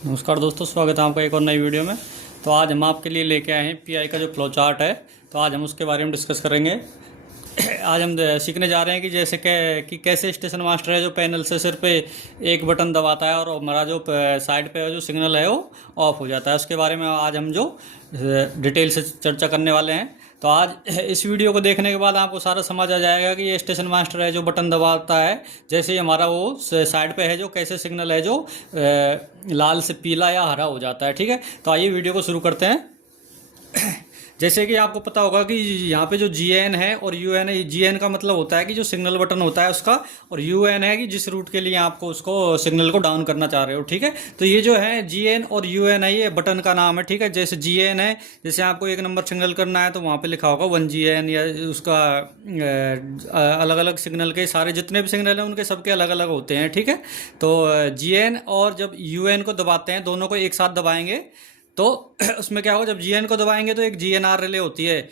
नमस्कार दोस्तों, स्वागत है आपका एक और नई वीडियो में। तो आज हम आपके लिए लेके आए हैं पीआई का जो फ्लो चार्ट है। तो आज हम उसके बारे में डिस्कस करेंगे। आज हम सीखने जा रहे हैं कि जैसे कि कैसे स्टेशन मास्टर है जो पैनल से सिर्फ एक बटन दबाता है और हमारा जो साइड पे जो सिग्नल है वो ऑफ हो जाता है। उसके बारे में आज हम जो डिटेल से चर्चा करने वाले हैं। तो आज इस वीडियो को देखने के बाद आपको सारा समझ आ जाएगा कि ये स्टेशन मास्टर है जो बटन दबाता है, जैसे ही हमारा वो साइड पे है जो कैसे सिग्नल है जो लाल से पीला या हरा हो जाता है। ठीक है, तो आइए वीडियो को शुरू करते हैं। जैसे कि आपको पता होगा कि यहाँ पे जो GN है और UN है। GN का मतलब होता है कि जो सिग्नल बटन होता है उसका, और UN है कि जिस रूट के लिए आपको उसको सिग्नल को डाउन करना चाह रहे हो। ठीक है, तो ये जो है GN और UN है, ये बटन का नाम है। ठीक है, जैसे GN है, जैसे आपको एक नंबर सिग्नल करना है तो वहाँ पे लिखा होगा 1GN, या उसका अलग अलग सिग्नल के सारे जितने भी सिग्नल हैं उनके सबके अलग अलग होते हैं। ठीक है, तो GN और जब UN को दबाते हैं, दोनों को एक साथ दबाएंगे तो उसमें क्या होगा, जब GN को दबाएंगे तो एक GNR रिले होती है।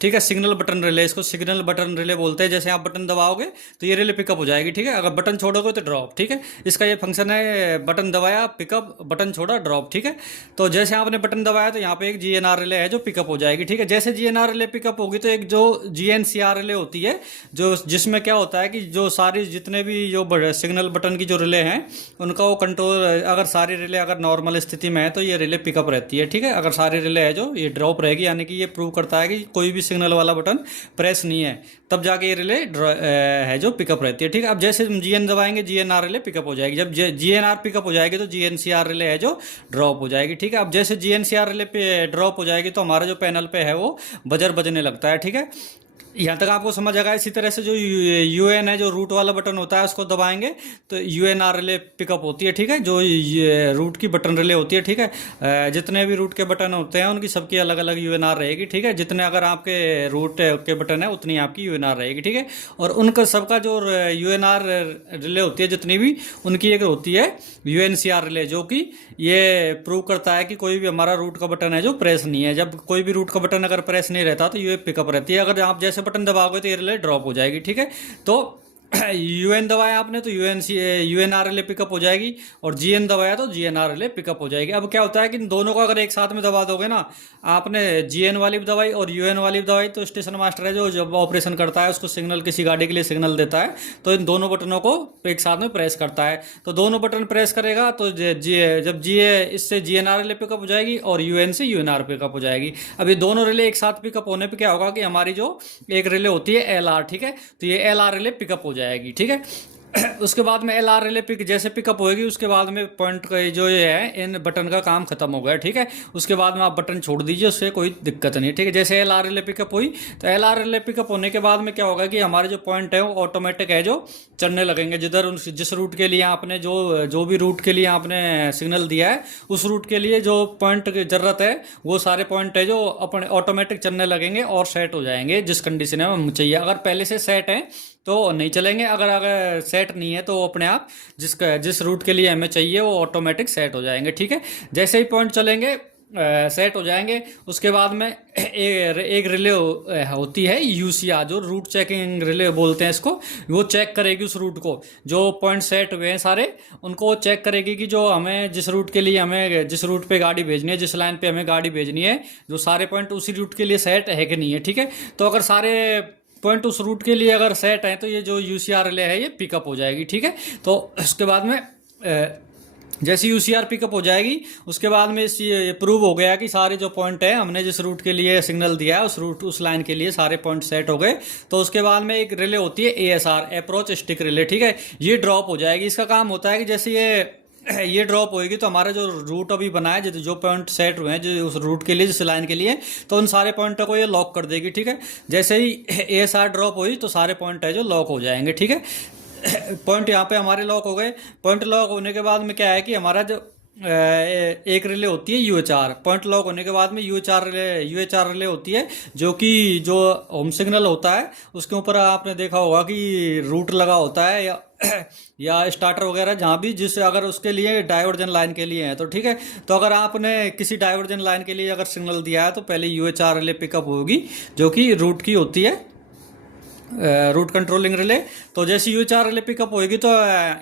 ठीक है, सिग्नल बटन रिले, इसको सिग्नल बटन रिले बोलते हैं। जैसे आप बटन दबाओगे तो ये रिले पिकअप हो जाएगी। ठीक है, अगर बटन छोड़ोगे तो ड्रॉप। ठीक है, इसका ये फंक्शन है, बटन दबाया पिकअप, बटन छोड़ा ड्रॉप। ठीक है, तो जैसे आपने बटन दबाया तो यहाँ पे एक GNR रिले है जो पिकअप हो जाएगी। ठीक है, जैसे GNR रिले पिकअप होगी तो एक जो GNCR रिले होती है, जो जिसमें क्या होता है कि जो सारी जितने भी जो सिग्नल बटन की जो रिले हैं उनका वो कंट्रोल, अगर सारी रिले अगर नॉर्मल स्थिति में है तो ये रिले पिकअप रहती है। ठीक है, अगर सारी रिले है जो ये ड्रॉप रहेगी, यानी कि ये प्रूव करता है कि कोई भी सिग्नल वाला बटन प्रेस नहीं है, तब जाके ये रिले है जो पिकअप रहती है। ठीक है, अब जैसे हम GN दबाएंगे GNR रिले पिकअप हो जाएगी। जब GNR पिकअप हो जाएगी तो GNCR रिले है जो ड्रॉप हो जाएगी। ठीक है, अब जैसे GNCR रिले पे ड्रॉप हो जाएगी तो हमारा जो पैनल पे है वो बजर बजने लगता है। ठीक है, यहाँ तक आपको समझ आ गया। इसी तरह से जो UN है, जो रूट वाला बटन होता है, उसको दबाएंगे तो UNR रिले पिकअप होती है। ठीक है, जो ये रूट की बटन रिले होती है। ठीक है, जितने भी रूट के बटन होते हैं उनकी सबकी अलग अलग UNR रहेगी। ठीक है, जितने अगर आपके रूट के बटन है उतनी आपकी UNR रहेगी। ठीक है, और उनका सबका जो UNR रिले होती है जितनी भी, उनकी एक होती है UNCR रिले, जो कि ये प्रूव करता है कि कोई भी हमारा रूट का बटन है जो प्रेस नहीं है। जब कोई भी रूट का बटन अगर प्रेस नहीं रहता तो ये पिकअप रहती है। अगर आप जैसे बटन दबाओगे तो ये रिले ड्रॉप हो जाएगी। ठीक है, तो UN दबाया आपने तो UNR रिले पिकअप हो जाएगी, और GN दबाया तो GNR रिले पिकअप हो जाएगी। अब क्या होता है कि इन दोनों को अगर एक साथ में दबा दोगे ना, आपने GN वाली भी दबाई और UN वाली भी दबाई, तो स्टेशन मास्टर है जो जब ऑपरेशन करता है, उसको सिग्नल, किसी गाड़ी के लिए सिग्नल देता है, तो इन दोनों बटनों को एक साथ में प्रेस करता है। तो दोनों बटन प्रेस करेगा तो जब इससे GNR रिले पिकअप हो जाएगी और UN से UNR पिकअप हो जाएगी। अब ये दोनों रिले एक साथ पिकअप होने पर क्या होगा कि हमारी जो एक रिले होती है LR, ठीक है, तो ये LR रिले पिकअप हो जाएगी। ठीक है, उसके बाद में LR रिले जैसे पिकअप होएगी, उसके बाद में पॉइंट का जो ये है, इन बटन का काम खत्म हो गया। ठीक है, उसके बाद में आप बटन छोड़ दीजिए, उससे कोई दिक्कत नहीं है। ठीक है, जैसे LR रिले पिकअप हुई तो LR रिले पिकअप होने के बाद में क्या होगा कि हमारे जो पॉइंट है वो ऑटोमेटिक है जो चलने लगेंगे। जिस रूट के लिए आपने जो भी रूट के लिए आपने सिग्नल दिया है, उस रूट के लिए जो पॉइंट की जरूरत है वो सारे पॉइंट है जो अपने ऑटोमेटिक चलने लगेंगे और सेट हो जाएंगे जिस कंडीशन में हम चाहिए। अगर पहले से सेट है तो नहीं चलेंगे, अगर सेट नहीं है तो अपने आप जिस रूट के लिए हमें चाहिए वो ऑटोमेटिक सेट हो जाएंगे। ठीक है, जैसे ही पॉइंट चलेंगे सेट हो जाएंगे। उसके बाद में एक रिले होती है UCR, जो रूट चेकिंग रिले बोलते हैं इसको। वो चेक करेगी उस रूट को, जो पॉइंट सेट हुए हैं सारे उनको चेक करेगी कि जो हमें जिस रूट के लिए हमें जिस रूट पे गाड़ी भेजनी है, जिस लाइन पे हमें गाड़ी भेजनी है, जो सारे पॉइंट उसी रूट के लिए सेट है कि नहीं है। ठीक है, तो अगर सारे पॉइंट उस रूट के लिए अगर सेट है तो ये जो UCR रिले है ये पिकअप हो जाएगी। ठीक है, तो उसके बाद में जैसे UCR पिकअप हो जाएगी, उसके बाद में ये प्रूव हो गया कि सारे जो पॉइंट है हमने जिस रूट के लिए सिग्नल दिया है उस लाइन के लिए सारे पॉइंट सेट हो गए। तो उसके बाद में एक रिले होती है ASR, अप्रोच स्टिक रिले। ठीक है, ये ड्रॉप हो जाएगी। इसका काम होता है कि जैसे ये ड्रॉप होएगी तो हमारा जो रूट अभी बना है, जो पॉइंट सेट हुए हैं जो उस रूट के लिए, जिस लाइन के लिए, तो उन सारे पॉइंटों को ये लॉक कर देगी। ठीक है, जैसे ही ASR ड्रॉप हुई तो सारे पॉइंट है जो लॉक हो जाएंगे। ठीक है, पॉइंट यहाँ पे हमारे लॉक हो गए। पॉइंट लॉक होने के बाद में क्या है कि हमारा जो एक रिले होती है UHR, पॉइंट लॉक होने के बाद में UHR रिले होती है, जो कि जो होम सिग्नल होता है उसके ऊपर आपने देखा होगा कि रूट लगा होता है या स्टार्टर वगैरह, जहाँ भी जिस अगर उसके लिए डाइवर्जन लाइन के लिए है तो ठीक है। तो अगर आपने किसी डाइवर्जन लाइन के लिए अगर सिग्नल दिया है तो पहले UHR रिले पिकअप होगी, जो कि रूट की होती है रूट कंट्रोलिंग रिले। तो जैसे UHR रिले पिकअप होएगी तो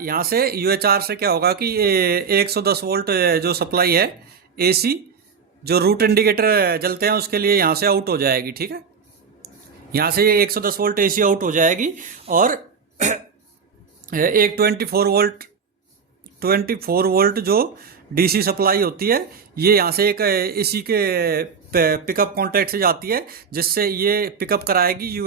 यहाँ से UHR से क्या होगा कि 110 वोल्ट जो सप्लाई है AC, जो रूट इंडिकेटर जलते हैं उसके लिए यहाँ से आउट हो जाएगी। ठीक है, यहाँ से 110 वोल्ट AC आउट हो जाएगी और एक 24 वोल्ट जो DC सप्लाई होती है ये यहाँ से एक इसी के पिकअप कॉन्टैक्ट से जाती है, जिससे ये पिकअप कराएगी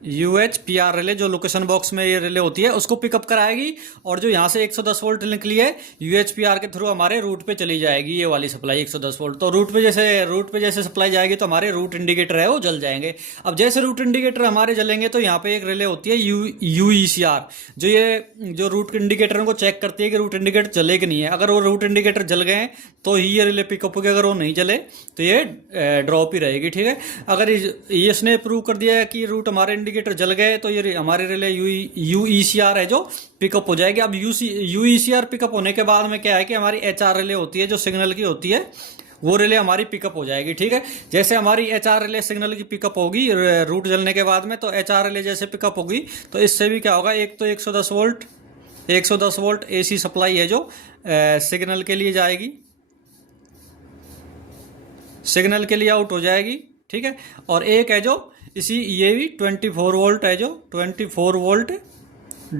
UHPR रिले, जो लोकेशन बॉक्स में ये रिले होती है उसको पिकअप कराएगी। और जो यहाँ से 110 वोल्ट निकली है UHPR के थ्रू हमारे रूट पे चली जाएगी ये वाली सप्लाई 110 वोल्ट। तो रूट पे जैसे सप्लाई जाएगी तो हमारे रूट इंडिकेटर है वो जल जाएंगे। अब जैसे रूट इंडिकेटर हमारे जलेंगे तो यहाँ पे एक रिले होती है UECR, जो रूट इंडिकेटर को चेक करती है कि रूट इंडिकेटर जले कि नहीं है। अगर वो रूट इंडिकेटर जल गए तो ही ये रिले पिकअप होगी, अगर वो नहीं जले तो ये ड्रॉप ही रहेगी। ठीक है, अगर इसने प्रूव कर दिया है कि रूट हमारे इंडिकेटर जल गए तो ये हमारे रिले UECR है जो पिकअप हो जाएगी। अब UECR पिकअप होने के बाद में क्या है कि हमारी HR रिले होती है जो सिग्नल की होती है, वो रिले हमारी पिकअप हो जाएगी। ठीक है, जैसे हमारी HR रिले सिग्नल की पिकअप होगी रूट जलने के बाद में, तो HR रिले जैसे पिकअप होगी तो इससे भी क्या होगा, एक तो 110 वोल्ट AC सप्लाई है जो सिग्नल के लिए जाएगी, सिग्नल के लिए आउट हो जाएगी। ठीक है, और एक है जो ये भी 24 वोल्ट है, जो 24 वोल्ट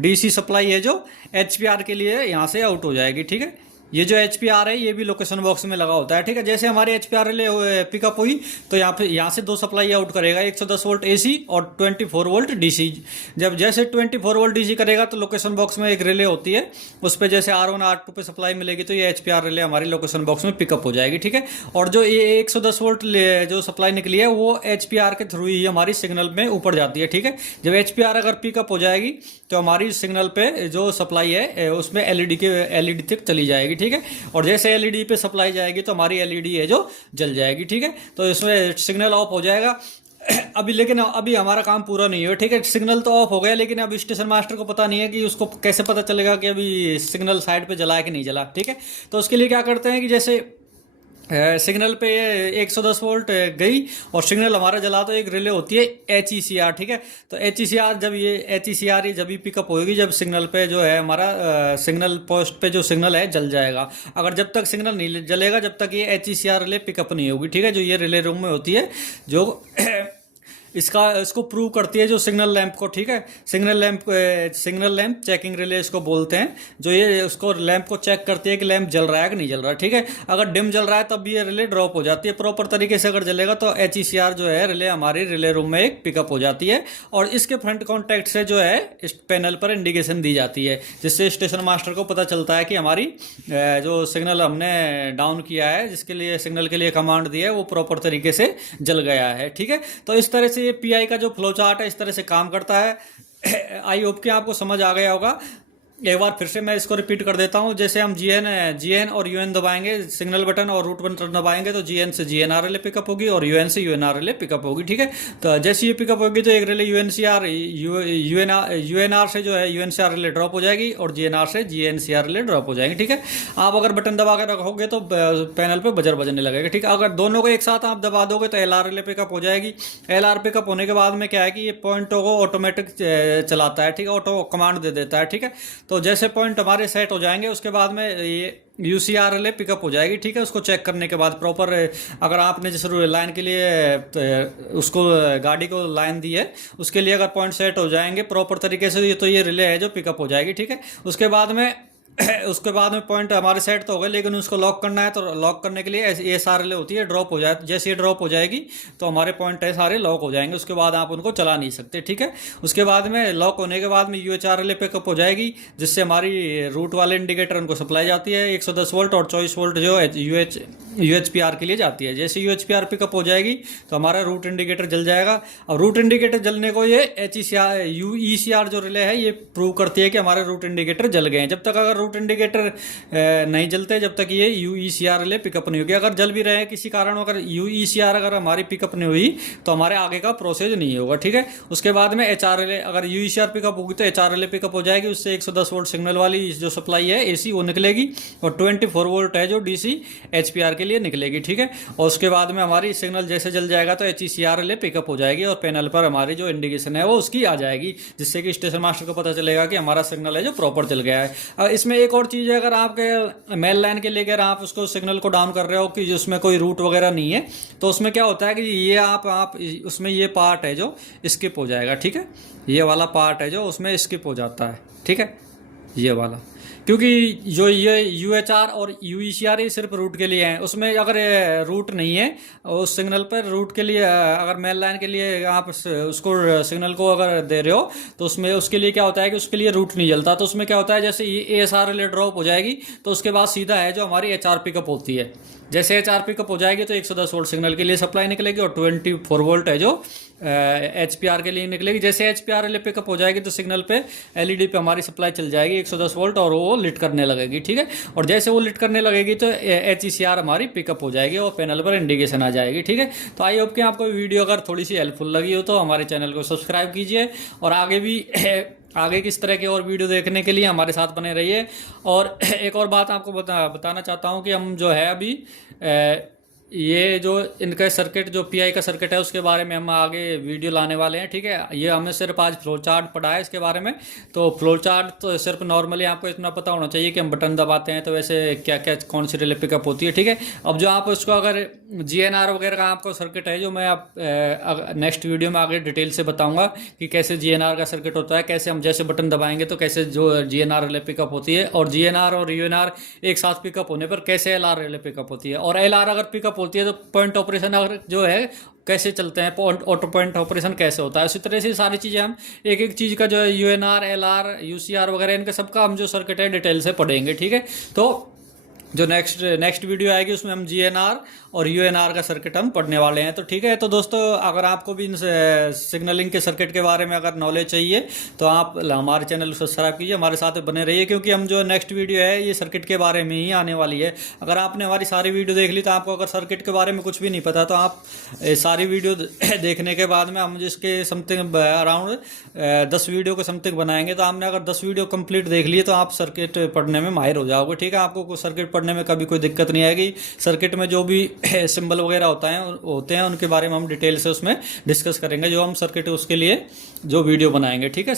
DC सप्लाई है जो HPR के लिए यहाँ से आउट हो जाएगी। ठीक है, ये जो HPR है ये भी लोकेशन बॉक्स में लगा होता है। ठीक है, जैसे हमारे HPR रिले पिकअप हुई तो यहाँ से दो सप्लाई आउट करेगा, 110 वोल्ट AC और 24 वोल्ट DC। जब जैसे 24 वोल्ट DC करेगा तो लोकेशन बॉक्स में एक रिले होती है, उस पर जैसे R1 R2 पे सप्लाई मिलेगी तो ये HPR रिले हमारी लोकेशन बॉक्स में पिकअप हो जाएगी। ठीक है, और जो ये 110 वोल्ट जो सप्लाई निकली है वो HPR के थ्रू ही हमारी सिग्नल में ऊपर जाती है। ठीक है, जब HPR अगर पिकअप हो जाएगी तो हमारी सिग्नल पे जो सप्लाई है उसमें LED तक चली जाएगी। ठीक है, और जैसे LED पे सप्लाई जाएगी तो हमारी LED है जो जल जाएगी। ठीक है, तो इसमें सिग्नल ऑफ हो जाएगा लेकिन अभी हमारा काम पूरा नहीं हुआ। ठीक है, सिग्नल तो ऑफ हो गया, लेकिन अब स्टेशन मास्टर को पता नहीं है कि उसको कैसे पता चलेगा कि अभी सिग्नल साइड पे जला है कि नहीं जला। ठीक है, तो उसके लिए क्या करते हैं कि जैसे सिग्नल पे 110 वोल्ट गई और सिग्नल हमारा जला तो एक रिले होती है HECR। ठीक है, तो HECR जब भी पिकअप होगी जब सिग्नल पे जो है हमारा सिग्नल पोस्ट पे जो सिग्नल है जल जाएगा। अगर जब तक सिग्नल नहीं जलेगा जब तक ये HECR रिले पिकअप नहीं होगी। ठीक है, जो ये रिले रूम में होती है जो इसको प्रूव करती है जो सिग्नल लैंप को। ठीक है, सिग्नल लैंप चेकिंग रिले इसको बोलते हैं, जो ये उसको लैंप को चेक करती है कि लैंप जल रहा है कि नहीं जल रहा है। ठीक है, अगर डिम जल रहा है तब भी ये रिले ड्रॉप हो जाती है। प्रॉपर तरीके से अगर जलेगा तो HECR जो है रिले हमारी रिले रूम में एक पिकअप हो जाती है और इसके फ्रंट कॉन्टैक्ट से जो है इस पैनल पर इंडिकेशन दी जाती है, जिससे स्टेशन मास्टर को पता चलता है कि हमारी जो सिग्नल हमने डाउन किया है, जिसके लिए सिग्नल के लिए कमांड दी है, वो प्रॉपर तरीके से जल गया है। ठीक है, तो इस तरह से ये PI का जो फ्लो चार्ट है इस तरह से काम करता है। आई होप कि आपको समझ आ गया होगा। एक बार फिर से मैं इसको रिपीट कर देता हूं। जैसे हम GN और UN दबाएंगे, सिग्नल बटन और रूट बटन दबाएंगे तो GN से GNR रिले पिकअप होगी और UN से UNR रिले पिकअप होगी। ठीक है, तो जैसे ये पिकअप होगी तो एक रिले UNR से जो है UNCR रिले ड्रॉप हो जाएगी और GNR से GNCR रिले ड्रॉप हो जाएंगे। ठीक है, आप अगर बटन दबा के रखोगे तो पैनल पर बजर बजने लगेगा। ठीक है, अगर दोनों को एक साथ आप दबा दोगे तो LR रिले पिकअप हो जाएगी। LR पिकअप होने के बाद में क्या है कि ये पॉइंटों को ऑटोमेटिक चलाता है। ठीक है, ऑटो कमांड दे देता है। ठीक है, तो जैसे पॉइंट हमारे सेट हो जाएंगे उसके बाद में ये UCR रिले पिकअप हो जाएगी। ठीक है, उसको चेक करने के बाद प्रॉपर, अगर आपने जैसे लाइन के लिए उसको गाड़ी को लाइन दी है उसके लिए अगर पॉइंट सेट हो जाएंगे प्रॉपर तरीके से तो ये रिले है जो पिकअप हो जाएगी। ठीक है, उसके बाद में पॉइंट हमारे सेट तो हो गए, लेकिन उसको लॉक करना है तो लॉक करने के लिए ये सारे रिले होती है ड्रॉप हो जाए। जैसे ये ड्रॉप हो जाएगी तो हमारे पॉइंट है सारे लॉक हो जाएंगे, उसके बाद आप उनको चला नहीं सकते। ठीक है, उसके बाद में लॉक होने के बाद में UHR रिले पिकअप हो जाएगी, जिससे हमारी रूट वाले इंडिकेटर उनको सप्लाई जाती है 110 वोल्ट और 24 वोल्ट जो UHPR के लिए जाती है। जैसे UHPR पिकअप हो जाएगी तो हमारा रूट इंडिकेटर जल जाएगा। अब रूट इंडिकेटर जलने को ये UECR जो रिले है ये प्रूव करती है कि हमारे रूट इंडिकेटर जल गए हैं। जब तक अगर रूट इंडिकेटर नहीं जलते जब तक ये UECR रिले पिकअप नहीं होगी। अगर जल भी रहे हैं किसी कारण अगर UECR अगर हमारी पिकअप नहीं हुई तो हमारे आगे का प्रोसेस नहीं होगा। ठीक है, उसके बाद में HR रिले, अगर UECR पिकअप होगी तो HR रिले पिकअप हो जाएगी, उससे 110 वोल्ट सिग्नल वाली जो सप्लाई है AC वो निकलेगी और 24 वोल्ट है जो DC HPR के लिए निकलेगी, ठीक है। और उसके बाद में हमारी सिग्नल जैसे जल जाएगा तो HECR रिले पिकअप हो जाएगी और पैनल पर हमारी जो इंडिकेशन है वो उसकी आ जाएगी, जिससे कि स्टेशन मास्टर को पता चलेगा कि हमारा सिग्नल है जो प्रॉपर चल गया है। अब इसमें एक और चीज़ है, अगर आपके मेल लाइन के लिए अगर आप उसको सिग्नल को डाउन कर रहे हो कि जिसमें कोई रूट वगैरह नहीं है, तो उसमें क्या होता है कि ये आप उसमें ये पार्ट है जो स्किप हो जाएगा, ठीक है। ये वाला पार्ट है जो उसमें स्किप हो जाता है, ठीक है, ये वाला, क्योंकि जो ये UHR और UECR ये सिर्फ रूट के लिए हैं। उसमें अगर रूट नहीं है उस सिग्नल पर, रूट के लिए अगर मेल लाइन के लिए आप उसको सिग्नल को अगर दे रहे हो तो उसमें उसके लिए क्या होता है कि उसके लिए रूट नहीं जलता। तो उसमें क्या होता है, जैसे ये ASR रिले ड्रॉप हो जाएगी तो उसके बाद सीधा है जो हमारी HR पिकअप होती है। जैसे HR पिकअप हो जाएगी तो 110 वोल्ट सिग्नल के लिए सप्लाई निकलेगी और 24 वोल्ट है जो HPR के लिए निकलेगी। जैसे HPR रिले पिकअप हो जाएगी तो सिग्नल पे LED पे हमारी सप्लाई चल जाएगी 110 वोल्ट और वो लिट करने लगेगी, ठीक है। और जैसे वो लिट करने लगेगी तो HECR हमारी पिकअप हो जाएगी और पैनल पर इंडिकेशन आ जाएगी, ठीक है। तो आई होप कि आपको वीडियो अगर थोड़ी सी हेल्पफुल लगी हो तो हमारे चैनल को सब्सक्राइब कीजिए और आगे भी आगे किस तरह के और वीडियो देखने के लिए हमारे साथ बने रहिए। और एक और बात आपको बताना चाहता हूँ कि हम जो है अभी ये जो इनका सर्किट जो PI का सर्किट है उसके बारे में हम आगे वीडियो लाने वाले हैं, ठीक है। ये हमने सिर्फ आज फ्लो चार्ट पढ़ा है इसके बारे में। तो फ्लो चार्ट तो सिर्फ नॉर्मली आपको इतना पता होना चाहिए कि हम बटन दबाते हैं तो वैसे क्या क्या कौन सी रिले पिकअप होती है, ठीक है। अब जो आप उसको अगर GNR वगैरह का आपको सर्किट है जो मैं आप नेक्स्ट वीडियो में आगे डिटेल से बताऊंगा कि कैसे GNR का सर्किट होता है, कैसे हम जैसे बटन दबाएंगे तो कैसे जो GNR रिले पिकअप होती है, और GNR और UNR एक साथ पिकअप होने पर कैसे LR रिले पिकअप होती है, और LR अगर पिकअप होती है तो पॉइंट ऑपरेशन अगर जो है कैसे चलते हैं, ऑटो पॉइंट ऑपरेशन कैसे होता है। इसी तरह से सारी चीज़ें हम एक एक चीज़ का जो है UNR, LR, UCR वगैरह इनका सबका हम जो सर्किट है डिटेल से पढ़ेंगे, ठीक है। तो जो नेक्स्ट वीडियो आएगी उसमें हम GNR और UNR का सर्किट हम पढ़ने वाले हैं। तो ठीक है, तो दोस्तों अगर आपको भी इन सिग्नलिंग के सर्किट के बारे में अगर नॉलेज चाहिए तो आप हमारे चैनल को सब्सक्राइब कीजिए, हमारे साथ बने रहिए, क्योंकि हम जो नेक्स्ट वीडियो है ये सर्किट के बारे में ही आने वाली है। अगर आपने हमारी सारी वीडियो देख ली तो आपको अगर सर्किट के बारे में कुछ भी नहीं पता तो आप सारी वीडियो देखने के बाद में हम जिसके समथिंग अराउंड 10 वीडियो के समथिंग बनाएंगे, तो आपने अगर 10 वीडियो कंप्लीट देख लिए तो आप सर्किट पढ़ने में माहिर हो जाओगे, ठीक है। आपको सर्किट पढ़ने में कभी कोई दिक्कत नहीं आएगी। सर्किट में जो भी सिंबल वगैरह होते हैं उनके बारे में हम डिटेल से उसमें डिस्कस करेंगे, जो हम सर्किट उसके लिए जो वीडियो बनाएंगे, ठीक है।